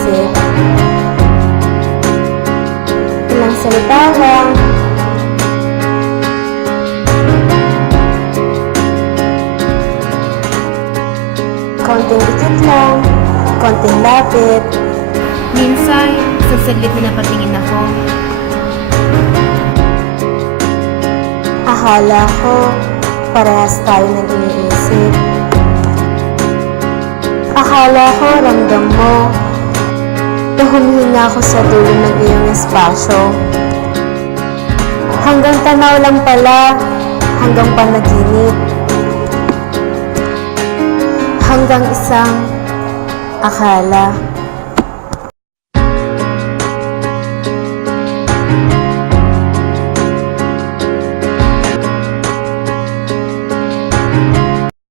iniisip. Ilang salita lang. Konting dikit lang, konting lapit. Minsan, sa saglit na napatingin ako, Akala ko, parehas tayo ng iniisip. Akala ko, ramdam mo, na humihinga ako sa dulo ng iyong espasyo. Hanggang tanaw lang pala, hanggang panaginip. Hanggang isang akala.